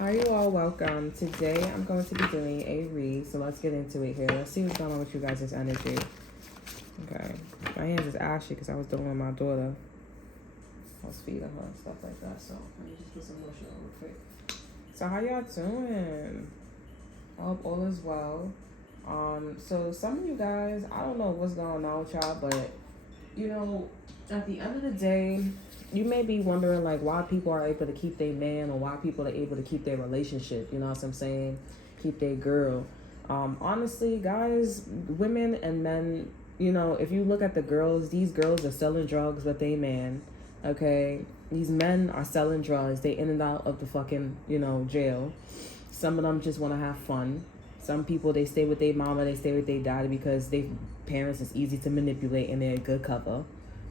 Hi, you all. Welcome. Today, I'm going to be doing a read. So let's get into it here. Let's see what's going on with you guys' energy. Okay. My hands is ashy because I was dealing with my daughter. I was feeding her and stuff like that. So let me just get some lotion real quick. So how y'all doing? I hope all is well. So some of you guys, I don't know what's going on with y'all, but at the end of the day, you may be wondering like why people are able to keep their man or why people are able to keep their relationship, you know what I'm saying? Keep their girl. Honestly, guys, women and men, if you look at the girls, these girls are selling drugs with their man. Okay? These men are selling drugs. They in and out of the fucking, jail. Some of them just want to have fun. Some people, they stay with their mama, they stay with their daddy because their parents is easy to manipulate and they're a good cover.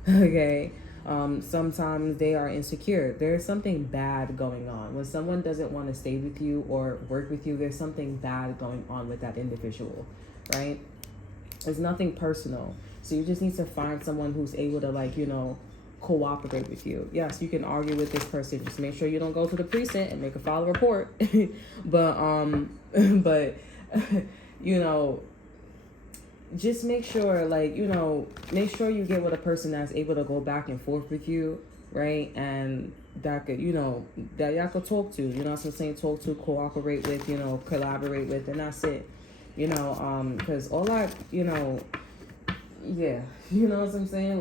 Okay? Sometimes they are insecure. There's something bad going on. When someone doesn't want to stay with you or work with you, there's something bad going on with that individual, right? It's nothing personal. So you just need to find someone who's able to cooperate with you. Yes, you can argue with this person. Just make sure you don't go to the precinct and make a file report. but just make sure make sure you get with a person that's able to go back and forth with you, right? And that could that y'all could talk to, you know what I'm saying, talk to, cooperate with, collaborate with, and that's it. Because all that, yeah, you know what I'm saying,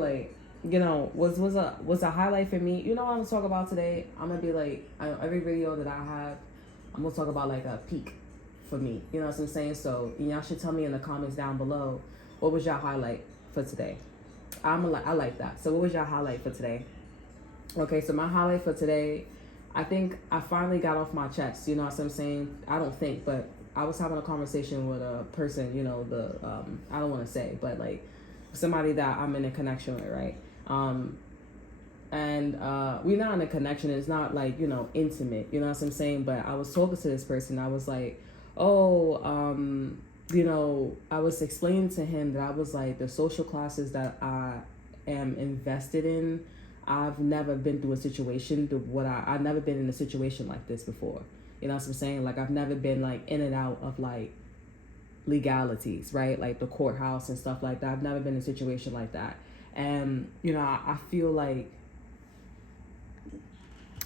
was a highlight for me. You know what I'm gonna talk about today? I'm gonna be like, every video that I have, I'm gonna talk about like a peak for me. You know what I'm saying? So y'all should tell me in the comments down below, what was your highlight for today? I like that. So what was your highlight for today? Okay, so my highlight for today, I think I finally got off my chest. You know what I'm saying? I don't think, but I was having a conversation with a person, I don't want to say, but like somebody that I'm in a connection with, right? And we're not in a connection. It's not like, intimate, you know what I'm saying? But I was talking to this person. I was like, I was explaining to him that I was like, the social classes that I am invested in, I've never been through a situation I've never been in a situation like this before. You know what I'm saying? Like, I've never been like in and out of like legalities, right? Like the courthouse and stuff like that. I've never been in a situation like that. And, I feel like,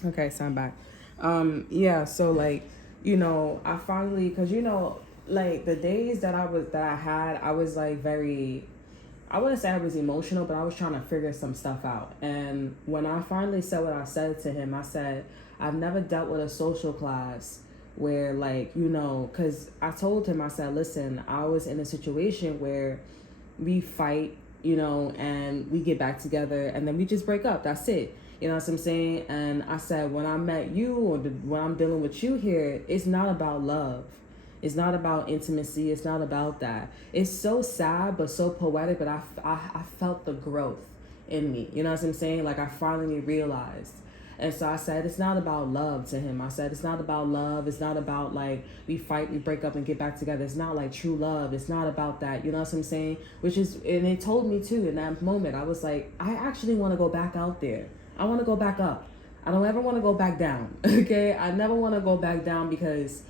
okay, so I'm back. So like, I finally, cause like the days that I had, I was like I wouldn't say I was emotional, but I was trying to figure some stuff out. And when I finally said what I said to him, I said, I've never dealt with a social class where cause I told him, I said, listen, I was in a situation where we fight, and we get back together and then we just break up. That's it. You know what I'm saying? And I said, when I met you or when I'm dealing with you here, it's not about love. It's not about intimacy. It's not about that. It's so sad, but so poetic. But I felt the growth in me. You know what I'm saying? Like, I finally realized. And so I said, it's not about love to him. I said, it's not about love. It's not about like we fight, we break up and get back together. It's not like true love. It's not about that. You know what I'm saying? And it told me too in that moment, I was like, I actually want to go back out there. I want to go back up. I don't ever want to go back down. Okay? I never want to go back down because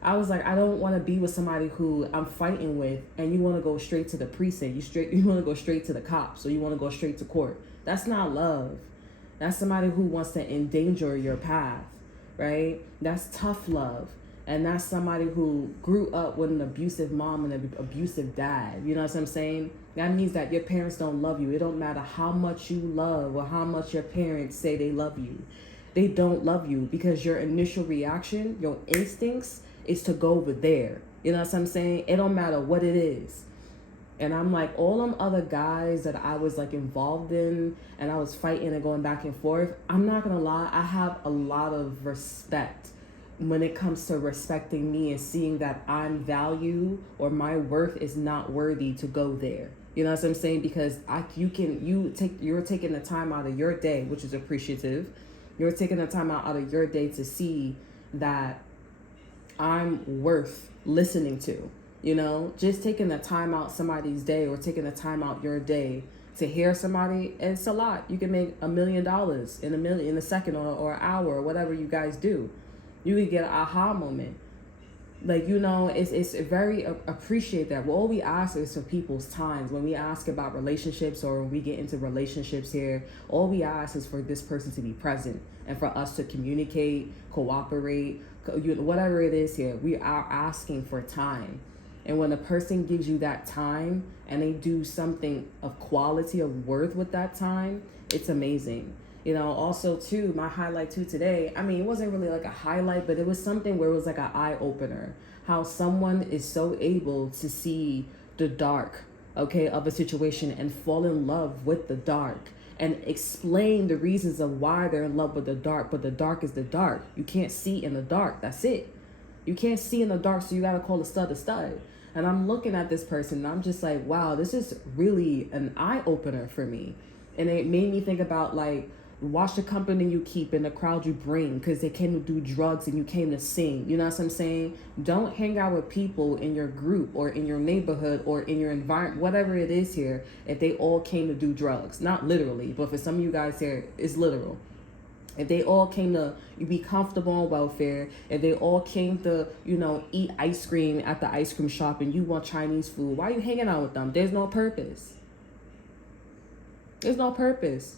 I was like, I don't want to be with somebody who I'm fighting with and you want to go straight to the precinct. You want to go straight to the cops, or you want to go straight to court. That's not love. That's somebody who wants to endanger your path, right? That's tough love. And that's somebody who grew up with an abusive mom and an abusive dad. You know what I'm saying? That means that your parents don't love you. It don't matter how much you love or how much your parents say they love you. They don't love you because your initial reaction, your instincts, is to go over there. You know what I'm saying? It don't matter what it is. And I'm like, all them other guys that I was like involved in and I was fighting and going back and forth, I'm not gonna lie, I have a lot of respect when it comes to respecting me and seeing that I'm value or my worth is not worthy to go there. You know what I'm saying? Because you're taking the time out of your day, which is appreciative. You're taking the time out of your day to see that I'm worth listening to. Just taking the time out somebody's day or taking the time out your day to hear somebody, it's a lot. You can make $1 million in a second or an hour or whatever you guys do. You could get an aha moment. Like, you know, it's very appreciate that. Well, all we ask is for people's times. When we ask about relationships, or when we get into relationships here, all we ask is for this person to be present and for us to communicate, cooperate, whatever it is here. We are asking for time. And when a person gives you that time and they do something of quality, of worth with that time, it's amazing. You know, also too, my highlight too today, I mean, it wasn't really like a highlight, but it was something where it was like an eye opener. How someone is so able to see the dark, okay, of a situation and fall in love with the dark and explain the reasons of why they're in love with the dark. But the dark is the dark. You can't see in the dark. That's it. You can't see in the dark, so you got to call a stud a stud. And I'm looking at this person and I'm just like, wow, this is really an eye opener for me. And it made me think about, like, watch the company you keep and the crowd you bring, because they came to do drugs and you came to sing. You know what I'm saying? Don't hang out with people in your group or in your neighborhood or in your environment, whatever it is here, if they all came to do drugs. Not literally, but for some of you guys here, it's literal. If they all came to be comfortable on welfare, if they all came to, you know, eat ice cream at the ice cream shop and you want Chinese food, why are you hanging out with them? There's no purpose. There's no purpose.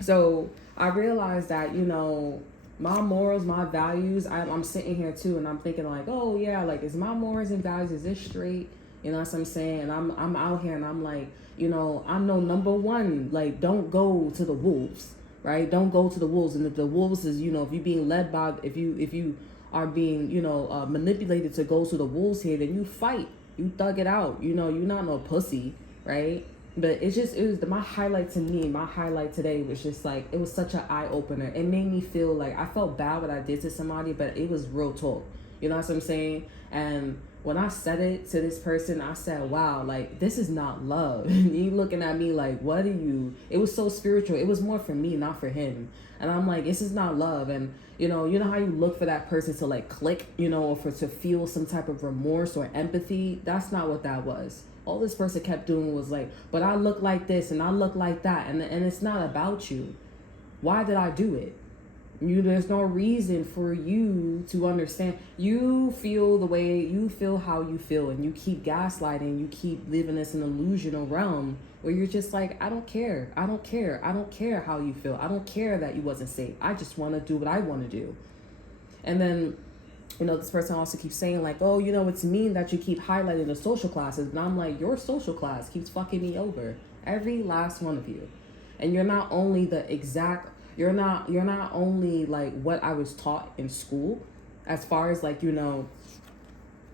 So I realized that, you know, my morals, my values, I'm sitting here too and I'm thinking like, oh yeah, like, is my morals and values, is this straight? You know what I'm saying? And I'm out here and I'm like, you know, I know number one, like, don't go to the wolves, right? Don't go to the wolves. And if the wolves is, you know, if you're being led by, if you are being, you know, manipulated to go to the wolves here, then you fight, you thug it out. You know, you're not no pussy, right? But it was my highlight to me. My highlight today was just like, it was such an eye opener. It made me feel like I felt bad what I did to somebody, but it was real talk. You know what I'm saying? And when I said it to this person, I said, wow, like, this is not love. And he looking at me like, what are you? It was so spiritual. It was more for me, not for him. And I'm like, this is not love. And you know how you look for that person to like click, you know, or to feel some type of remorse or empathy. That's not what that was. All this person kept doing was like, but I look like this and I look like that. And it's not about you. Why did I do it? There's no reason for you to understand. You feel the way you feel, how you feel, and you keep gaslighting. You keep living this an illusional realm where you're just like, I don't care. I don't care. I don't care how you feel. I don't care that you wasn't safe. I just want to do what I want to do. And then, you know, this person also keeps saying like, oh, you know, it's mean that you keep highlighting the social classes. And I'm like, your social class keeps fucking me over. Every last one of you. And you're not only the exact, you're not only like what I was taught in school, as far as like, you know,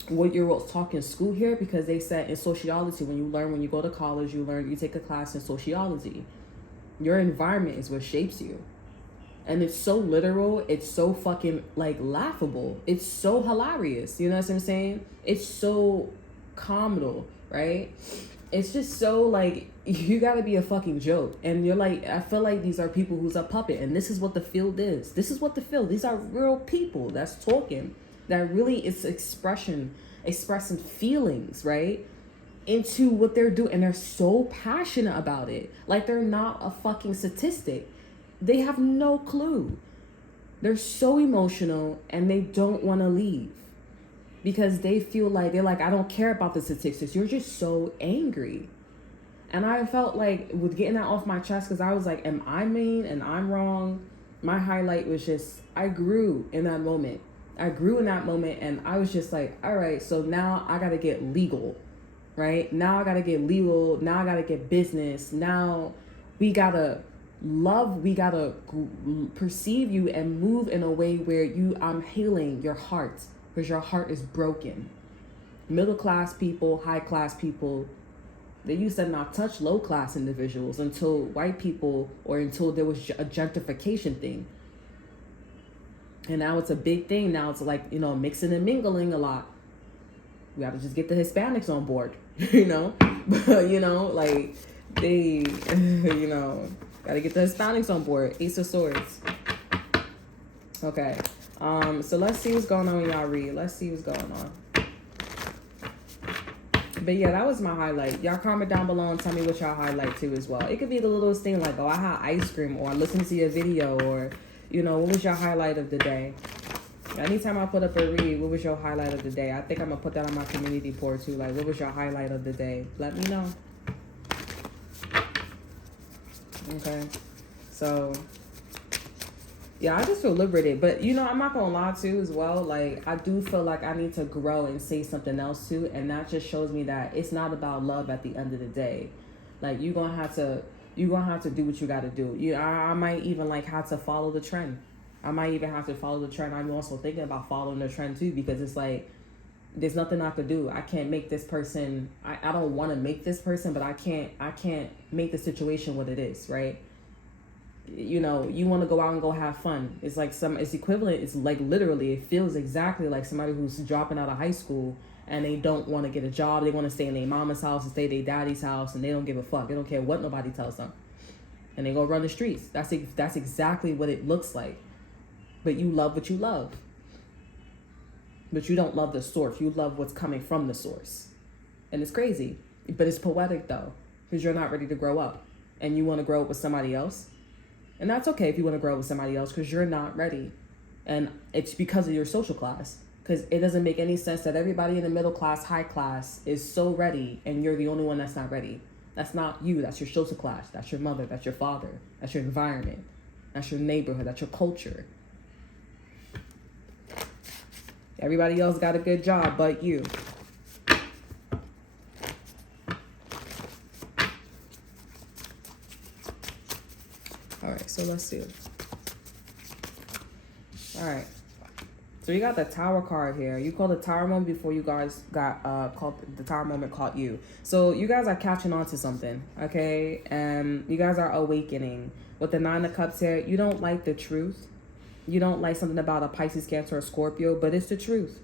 what you're taught in school here, because they said in sociology, when you go to college, you take a class in sociology. Your environment is what shapes you. And it's so literal. It's so fucking like laughable. It's so hilarious. You know what I'm saying? It's so comical, right? It's just so like, you gotta be a fucking joke. And you're like, I feel like these are people who's a puppet. And this is what the field is. This is what the field, these are real people that's talking. That really is expressing feelings, right? Into what they're doing. And they're so passionate about it. Like they're not a fucking statistic. They have no clue. They're so emotional and they don't want to leave because they feel like they're like, I don't care about the statistics. You're just so angry. And I felt like with getting that off my chest, because I was like, am I mean and I'm wrong? My highlight was just, I grew in that moment. And I was just like, all right, so now I got to get legal, right? Now I got to get legal. Now I got to get business. Now we got to love, we gotta perceive you and move in a way where I'm healing your heart, because your heart is broken. Middle class people, high class people, they used to not touch low class individuals until white people, or until there was a gentrification thing. And now it's a big thing. Now it's like, you know, mixing and mingling a lot. We gotta just get the Hispanics on board, you know? But, you know, like they, you know, gotta get the Hispanics on board. Ace of Swords. Okay. So let's see what's going on when y'all read. Let's see what's going on. But yeah, that was my highlight. Y'all comment down below and tell me what y'all highlight too as well. It could be the littlest thing like, oh, I had ice cream, or I listened to your video, or, you know, what was your highlight of the day? Anytime I put up a read, what was your highlight of the day? I think I'm gonna put that on my community board too. Like, what was your highlight of the day? Let me know. Okay. So, yeah, I just feel liberated. But, you know, I'm not going to lie too as well. Like, I do feel like I need to grow and say something else too. And that just shows me that it's not about love at the end of the day. Like, you're going to have to do what you got to do. I might even like have to follow the trend. I might even have to follow the trend. I'm also thinking about following the trend too, because it's like, there's nothing I could do. I can't make this person, I don't want to make this person, but I can't make the situation what it is, right? You know, you want to go out and go have fun. It's like it's equivalent. It's like literally, it feels exactly like somebody who's dropping out of high school and they don't want to get a job. They want to stay in their mama's house and stay in their daddy's house, and they don't give a fuck. They don't care what nobody tells them. And they go run the streets. That's exactly what it looks like. But you love what you love. But you don't love the source. You love what's coming from the source. And it's crazy. But it's poetic though, because you're not ready to grow up. And you want to grow up with somebody else. And that's okay if you want to grow up with somebody else, because you're not ready. And it's because of your social class. Because it doesn't make any sense that everybody in the middle class, high class is so ready and you're the only one that's not ready. That's not you. That's your social class. That's your mother. That's your father. That's your environment. That's your neighborhood. That's your culture. Everybody else got a good job but you. All right, so let's see. All right. So you got the Tower card here. You called the Tower moment before you guys got called the Tower moment caught you. So you guys are catching on to something, okay? And you guys are awakening. With the Nine of Cups here, you don't like the truth. You don't like something about a Pisces, Cancer, or Scorpio, but it's the truth.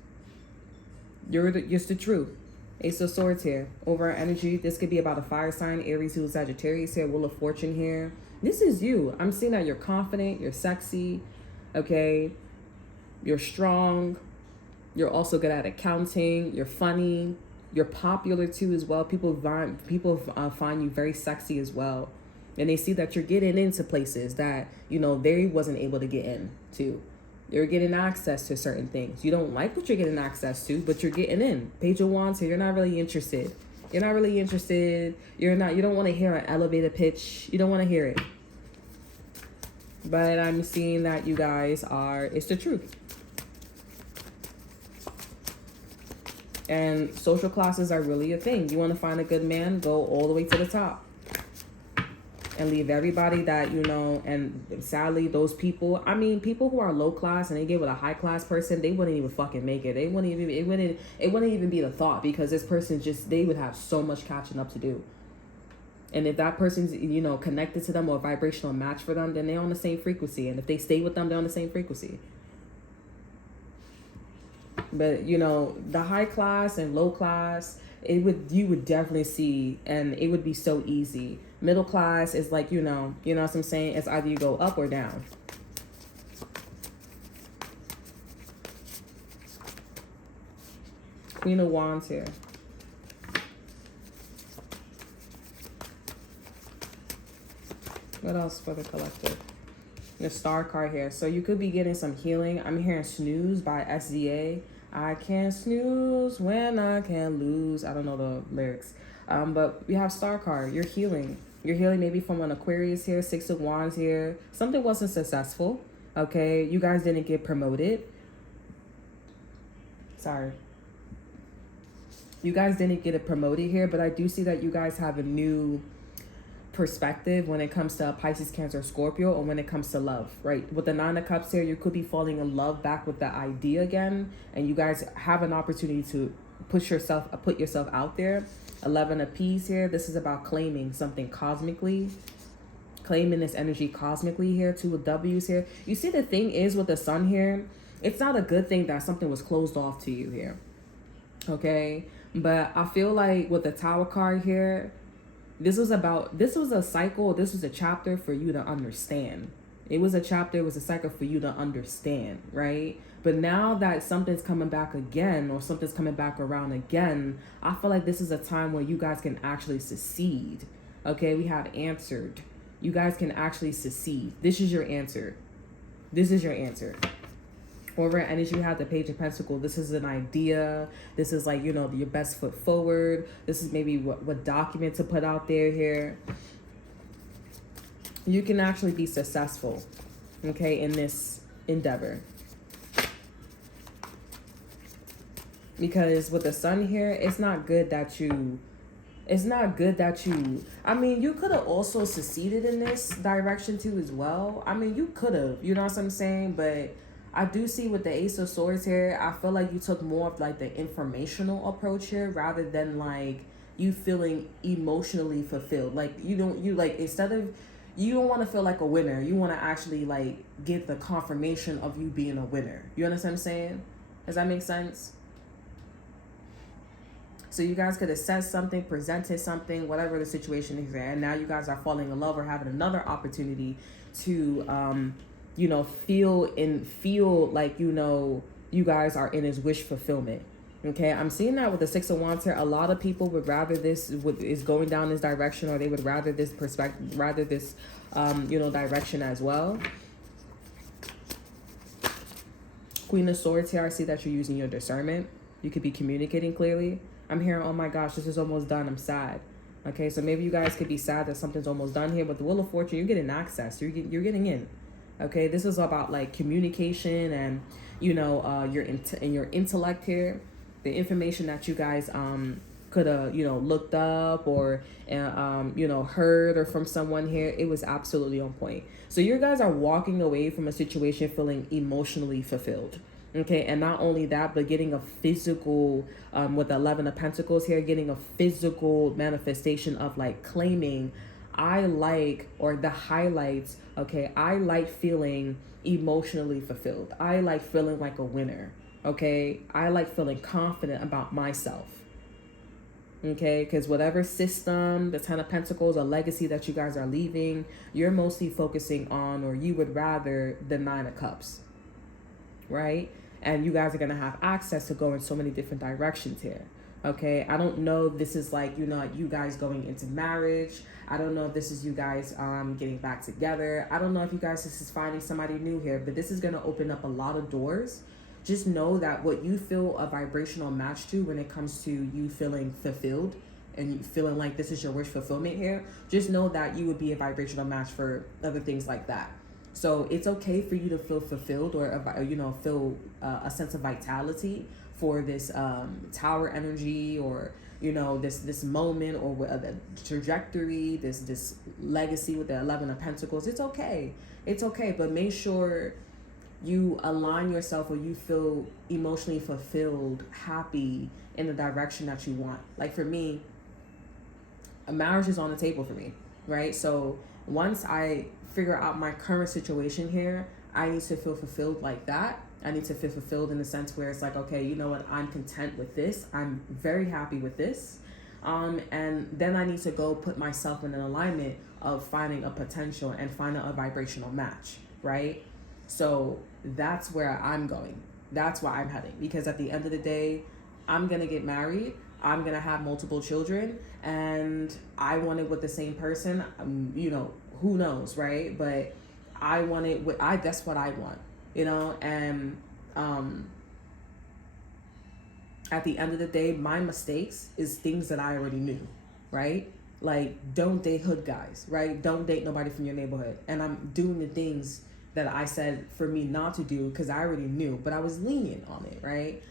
It's the truth. Ace of Swords here. Over energy. This could be about a fire sign. Aries, who Sagittarius here. Wheel of Fortune here. This is you. I'm seeing that you're confident. You're sexy. Okay. You're strong. You're also good at accounting. You're funny. You're popular too as well. People find you very sexy as well. And they see that you're getting into places that, you know, they wasn't able to get in to. You're getting access to certain things. You don't like what you're getting access to, but you're getting in. Page of Wands here. You're not really interested. You don't want to hear an elevator pitch. You don't want to hear it. But I'm seeing that you guys it's the truth. And social classes are really a thing. You want to find a good man, go all the way to the top. And leave everybody that, you know, and sadly, those people, people who are low class and they get with a high class person, they wouldn't even fucking make it. It wouldn't even be the thought, because this person they would have so much catching up to do. And if that person's, you know, connected to them or a vibrational match for them, then they're on the same frequency. And if they stay with them, they're on the same frequency. But, you know, the high class and low class, you would definitely see, and it would be so easy. Middle class is like, you know what I'm saying? It's either you go up or down. Queen of Wands here. What else for the collective? The Star card here. So you could be getting some healing. I'm hearing Snooze by SZA. I can't snooze when I can't lose. I don't know the lyrics. But we have Star card. You're healing. You're healing maybe from an Aquarius here. Six of Wands here. Something wasn't successful. Okay. You guys didn't get promoted. Sorry. You guys didn't get it promoted here, but I do see that you guys have a new perspective when it comes to Pisces, Cancer, Scorpio, or when it comes to love, right? With the Nine of Cups here, you could be falling in love back with the idea again, and you guys have an opportunity to put yourself out there. 11 of Peas here. This is about claiming something cosmically, claiming this energy cosmically here. 2 of W's here. You see, the thing is with the Sun here, it's not a good thing that something was closed off to you here, okay? But I feel like with the Tower card here, this was a cycle, this was a chapter for you to understand. It was a cycle for you to understand, right? But now that something's coming back again, or something's coming back around again, I feel like this is a time where you guys can actually succeed. Okay, we have answered. You guys can actually succeed. This is your answer. This is your answer. Over energy, you have the Page of Pentacles. This is an idea. This is like, your best foot forward. This is maybe what document to put out there here. You can actually be successful, okay, in this endeavor. Because with the Sun here, it's not good that you, I mean, you could have also succeeded in this direction too as well. I mean, you could have, you know what I'm saying? But I do see with the Ace of Swords here, I feel like you took more of like the informational approach here rather than like you feeling emotionally fulfilled. Like instead of, you don't want to feel like a winner. You want to actually like get the confirmation of you being a winner. You understand what I'm saying? Does that make sense? So you guys could have said something, presented something, whatever the situation is there. And now you guys are falling in love or having another opportunity to, feel like, you guys are in his wish fulfillment. Okay, I'm seeing that with the Six of Wands here. A lot of people would rather this is going down this direction, or they would rather this direction as well. Queen of Swords here, I see that you're using your discernment. You could be communicating clearly. I'm hearing, oh my gosh, this is almost done. I'm sad. Okay, so maybe you guys could be sad that something's almost done here. But the Wheel of Fortune, you're getting access. You're getting in. Okay, this is about like communication and, your intellect here. The information that you guys could have, looked up or, heard or from someone here, it was absolutely on point. So you guys are walking away from a situation feeling emotionally fulfilled. Okay, and not only that, but getting a physical, with the 11 of Pentacles here, getting a physical manifestation of like claiming, or the highlights, okay, I like feeling emotionally fulfilled. I like feeling like a winner. Okay, I like feeling confident about myself. Okay, because whatever system, the 10 of Pentacles, a legacy that you guys are leaving, you're mostly focusing on, or you would rather, the 9 of Cups. Right? And you guys are going to have access to go in so many different directions here. Okay, I don't know if this is like, you guys going into marriage. I don't know if this is you guys getting back together. I don't know if you guys, this is finding somebody new here, but this is going to open up a lot of doors. Just know that what you feel a vibrational match to when it comes to you feeling fulfilled and you feeling like this is your wish fulfillment here, just know that you would be a vibrational match for other things like that. So it's okay for you to feel fulfilled or, feel a sense of vitality for this tower energy or, this moment or the trajectory, this legacy with the 11 of Pentacles. It's okay. It's okay. But make sure you align yourself or you feel emotionally fulfilled, happy in the direction that you want. Like for me, a marriage is on the table for me, right? So once I figure out my current situation here, I need to feel fulfilled like that. I need to feel fulfilled in the sense where it's like, okay, you know what? I'm content with this. I'm very happy with this. And then I need to go put myself in an alignment of finding a potential and finding a vibrational match, right? So that's where I'm going. That's where I'm heading. Because at the end of the day, I'm going to get married. I'm going to have multiple children. And I want it with the same person. Who knows, right? But I want it with, that's what I want, and at the end of the day, my mistakes is things that I already knew, right? Like, don't date hood guys, right? Don't date nobody from your neighborhood. And I'm doing the things that I said for me not to do because I already knew, but I was lenient on it, right?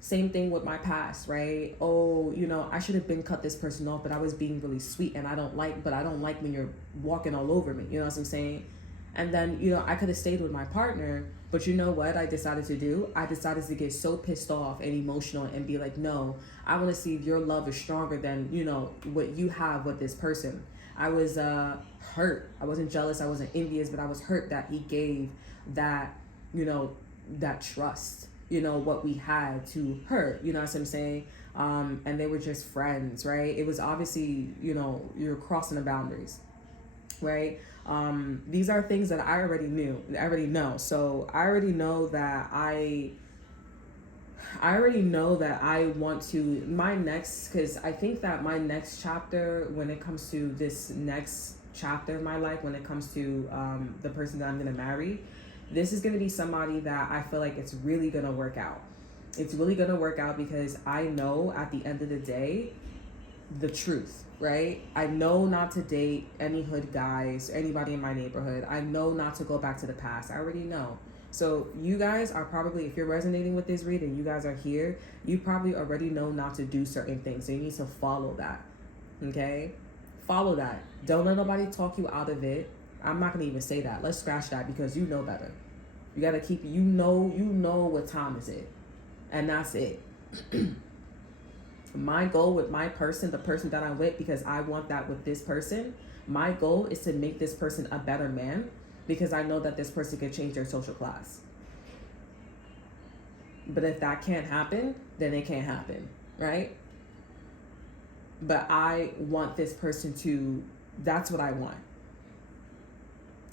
Same thing with my past, right? Oh, I should have been cut this person off, but I was being really sweet and I don't like when you're walking all over me, you know what I'm saying? And then, I could have stayed with my partner, but you know what I decided to do? I decided to get so pissed off and emotional and be like, no, I want to see if your love is stronger than, what you have with this person. I was hurt. I wasn't jealous. I wasn't envious, but I was hurt that he gave that, that trust, what we had to her, you know what I'm saying? And they were just friends, right? It was obviously, you're crossing the boundaries, right? These are things that I already know. So I already know that I want to, because I think that my next chapter, when it comes to this next chapter of my life, when it comes to the person that I'm going to marry, this is going to be somebody that I feel like it's really going to work out. It's really going to work out because I know at the end of the day, the truth, right? I know not to date any hood guys, anybody in my neighborhood. I know not to go back to the past. I already know. So you guys are probably, if you're resonating with this read and you guys are here, you probably already know not to do certain things. So you need to follow that. Okay? Follow that. Don't let nobody talk you out of it. I'm not gonna even say that. Let's scratch that because you know better. You gotta keep, you know what time is it. And that's it. My goal with my person, the person that I'm with, because I want that with this person, my goal is to make this person a better man because I know that this person can change their social class. But if that can't happen, then it can't happen, right? But I want this person to, that's what I want.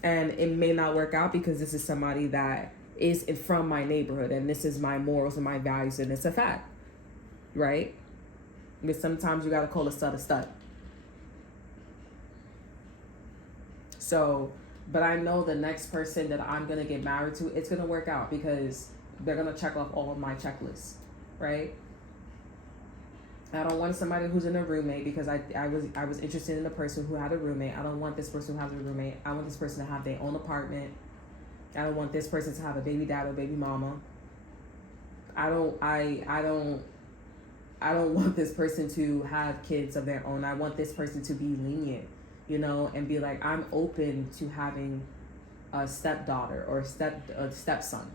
And it may not work out because this is somebody that is from my neighborhood and this is my morals and my values and it's a fact, right? But sometimes you gotta call a stud a stud. So, but I know the next person that I'm gonna get married to, it's gonna work out because they're gonna check off all of my checklists, right? I don't want somebody who's in a roommate because I was interested in a person who had a roommate. I don't want this person who has a roommate. I want this person to have their own apartment. I don't want this person to have a baby dad or baby mama. I don't want this person to have kids of their own. I want this person to be lenient, you know, and be like, I'm open to having a stepdaughter or a stepson.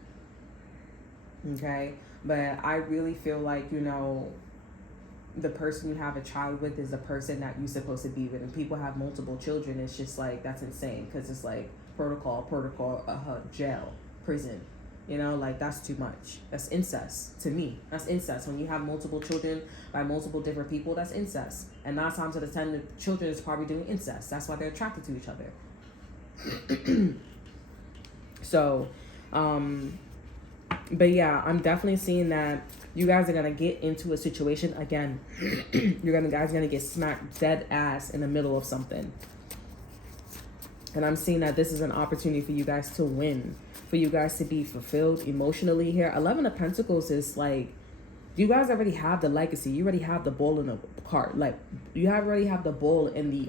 Okay? But I really feel like, you know, the person you have a child with is the person that you're supposed to be with. And people have multiple children. It's just like, that's insane because it's like protocol, jail, prison. You know, like that's too much. That's incest to me. That's incest. When you have multiple children by multiple different people, that's incest. And 9 times out of 10, the children is probably doing incest. That's why they're attracted to each other. So, but yeah, I'm definitely seeing that you guys are gonna get into a situation again. Guys are gonna get smacked dead ass in the middle of something. And I'm seeing that this is an opportunity for you guys to win, for you guys to be fulfilled emotionally here. 11 of Pentacles is like, you guys already have the legacy. You already have the ball in the cart. Like, you already have the ball in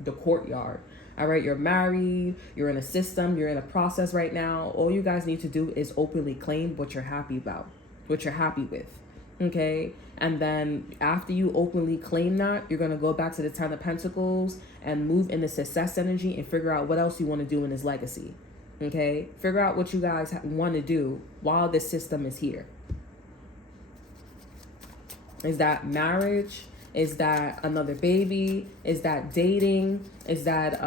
the courtyard. All right, you're married, you're in a system, you're in a process right now. All you guys need to do is openly claim what you're happy about, what you're happy with. Okay, and then after you openly claim that, you're going to go back to the 10 of Pentacles and move in the success energy and figure out what else you want to do in this legacy. Okay, figure out what you guys want to do while this system is here. Is that marriage? Is that another baby? Is that dating? Is that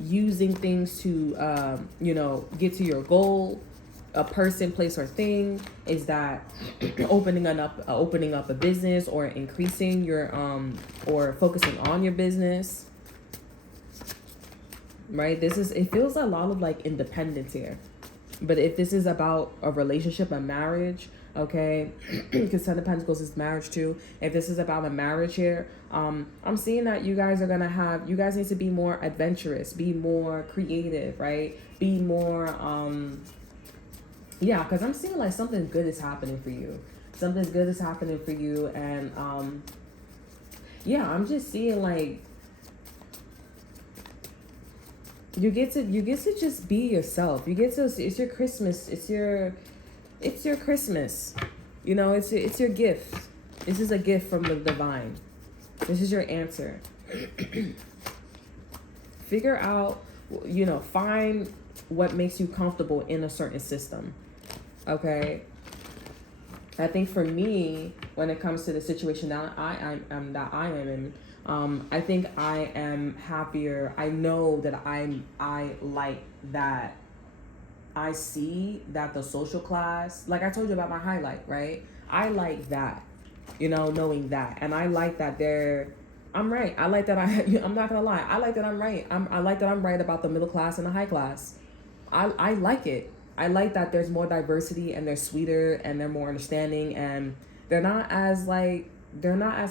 using things to, get to your goal? A person, place, or thing? Is that opening up a business or increasing your or focusing on your business? Right? It feels a lot of like independence here. But if this is about a relationship, a marriage, okay, because 10 of Pentacles is marriage too. If this is about a marriage here, I'm seeing that you guys need to be more adventurous, be more creative, right? Be more, because I'm seeing like something good is happening for you. Something good is happening for you. And, I'm just seeing like, you get to just be yourself. It's your Christmas. It's your Christmas. You know, it's your gift. This is a gift from the divine. This is your answer. Figure out, find what makes you comfortable in a certain system. Okay? I think for me, when it comes to the situation that I am in, I think I am happier. I know that I like that. I see that the social class, like I told you about my highlight, right? I like that, knowing that. And I like that I'm right. I like that I'm not gonna lie. I like that I'm right. I like that I'm right about the middle class and the high class. I like it. I like that there's more diversity and they're sweeter and they're more understanding and they're not as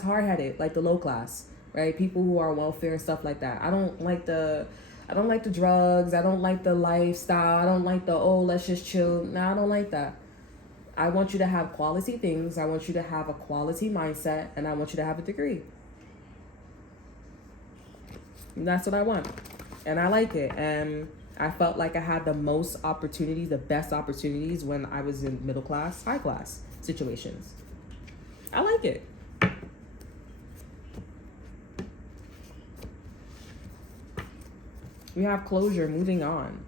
hard-headed like the low class, right? People who are welfare and stuff like that. I don't like the I don't like the drugs. I don't like the lifestyle. I don't like the, oh, let's just chill. No, I don't like that. I want you to have quality things. I want you to have a quality mindset, and I want you to have a degree. And that's what I want. And I like it. And I felt like I had the most opportunities, the best opportunities when I was in middle class, high class situations. I like it. We have closure, moving on.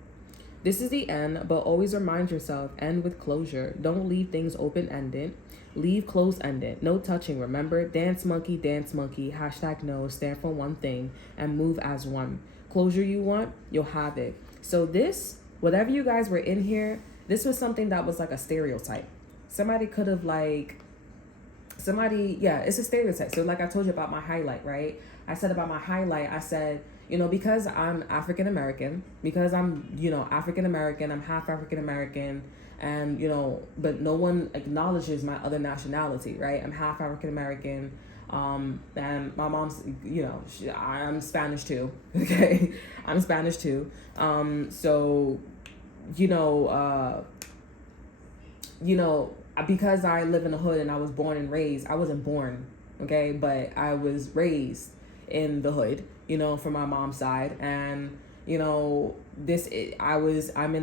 This is the end, but always remind yourself, end with closure. Don't leave things open-ended. Leave closed-ended. No touching, remember? Dance monkey, hashtag no, stand for one thing, and move as one. Closure you want, you'll have it. So this, whatever you guys were in here, this was something that was like a stereotype. Somebody could have it's a stereotype. So like I told you about my highlight, right? I said about my highlight, I said, because I'm African American, I'm half African American, and, but no one acknowledges my other nationality, right? I'm half African American, and my mom's, I'm Spanish too, okay? I'm Spanish too. So, because I live in the hood and I was born and raised, I wasn't born, okay? But I was raised in the hood, from my mom's side. And, I'm in a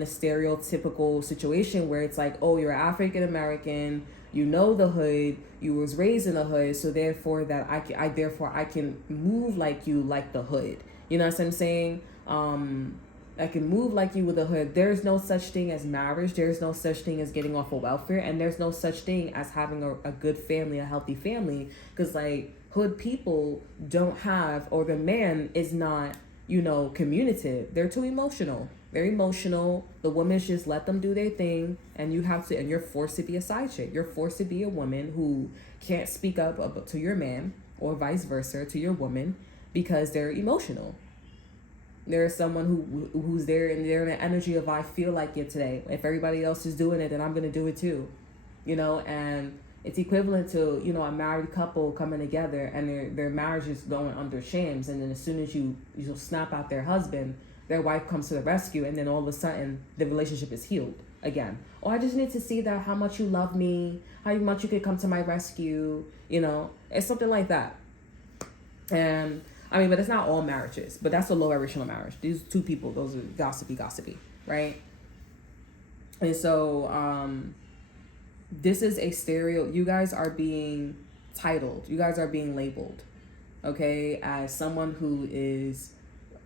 stereotypical situation where it's like, oh, you're African American, the hood, you was raised in the hood, so therefore that I can move like you, like the hood. You know what I'm saying? I can move like you with the hood. There's no such thing as marriage. There's no such thing as getting off of welfare. And there's no such thing as having a good family, a healthy family. Because, hood people don't have, or the man is not, communicative. They're too emotional. They're emotional. The women just let them do their thing. And you're forced to be a side chick. You're forced to be a woman who can't speak up to your man, or vice versa to your woman, because they're emotional. There's someone who's there, and they're in the energy of, I feel like it today. If everybody else is doing it, then I'm going to do it too. And it's equivalent to, a married couple coming together and their marriage is going under shams. And then as soon as you snap out their husband, their wife comes to the rescue. And then all of a sudden the relationship is healed again. Oh, I just need to see that how much you love me, how much you could come to my rescue. It's something like that. And but it's not all marriages, but that's a low vibrational marriage. These two people, those are gossipy, right? And so, this is a stereo. You guys are being titled. You guys are being labeled, okay, as someone who is,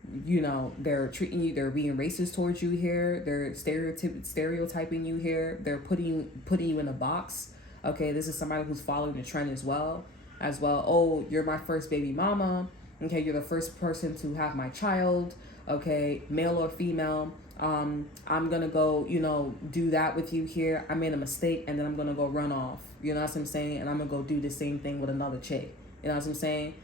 they're treating you, they're being racist towards you here. They're stereotyping you here. They're putting you in a box. Okay, this is somebody who's following the trend as well. Oh, you're my first baby mama. Okay, you're the first person to have my child. Okay, male or female. I'm gonna go, do that with you here. I made a mistake, and then I'm gonna go run off. You know what I'm saying? And I'm gonna go do the same thing with another chick. You know what I'm saying?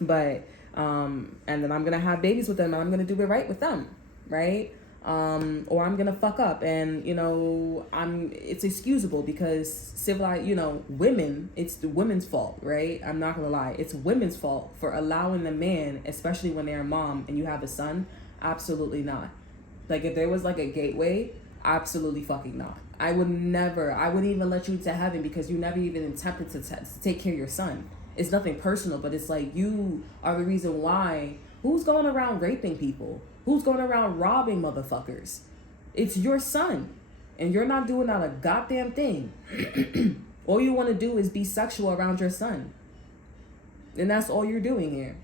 But and then I'm gonna have babies with them, and I'm gonna do it right with them, right? Or I'm gonna fuck up, and it's excusable because civilized, women, it's the women's fault, right? I'm not gonna lie, it's women's fault for allowing the man, especially when they're a mom and you have a son. Absolutely not. If there was a gateway, absolutely fucking not. I wouldn't even let you into heaven because you never even attempted to take care of your son. It's nothing personal, but it's you are the reason why. Who's going around raping people? Who's going around robbing motherfuckers? It's your son. And you're not doing not a goddamn thing. All you want to do is be sexual around your son. And that's all you're doing here.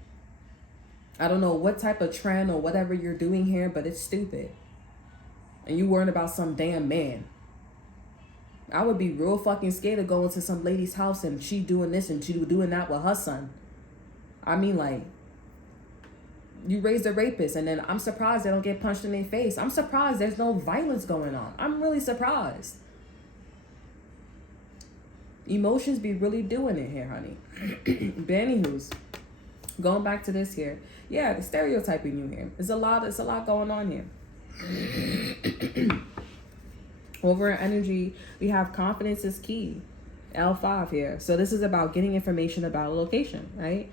I don't know what type of trend or whatever you're doing here, but it's stupid. And you worrying about some damn man. I would be real fucking scared of going to some lady's house and she doing this and she doing that with her son. You raised a rapist, and then I'm surprised they don't get punched in their face. I'm surprised there's no violence going on. I'm really surprised. Emotions be really doing it here, honey. But anywho's, going back to this here. Yeah, the stereotyping you here. There's a lot going on here. Over in energy, we have confidence is key. L5 here. So this is about getting information about a location, right?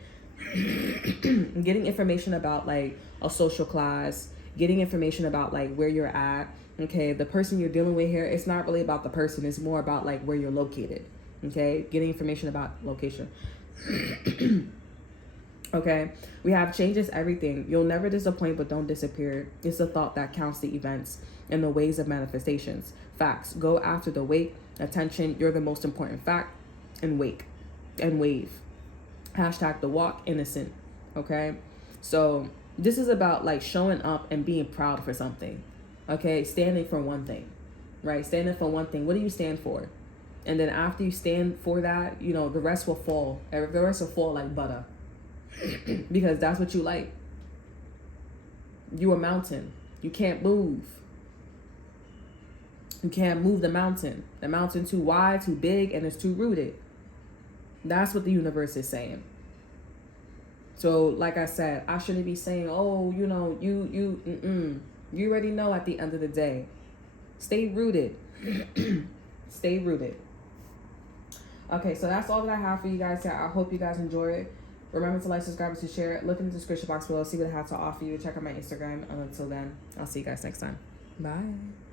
Getting information about a social class, getting information about like where you're at. Okay, the person you're dealing with here, it's not really about the person, it's more about like where you're located. Okay, getting information about location. Okay, we have changes everything. You'll never disappoint, but don't disappear. It's the thought that counts the events and the ways of manifestations. Facts. Go after the wake. Attention, you're the most important fact. And wake. And wave. Hashtag the walk innocent. Okay, so this is about like showing up and being proud for something. Okay, standing for one thing, right? Standing for one thing. What do you stand for? And then after you stand for that, you know, the rest will fall. The rest will fall like butter. Because that's what you like. You a mountain. You can't move. You can't move the mountain. The mountain too wide, too big, and it's too rooted. That's what the universe is saying. So, like I said, I shouldn't be saying, oh, you know, you already know at the end of the day. Stay rooted. Stay rooted. Okay, so that's all that I have for you guys. I hope you guys enjoy it. Remember to like, subscribe, and to share it. Look in the description box below. See what I have to offer you. Check out my Instagram. And until then, I'll see you guys next time. Bye.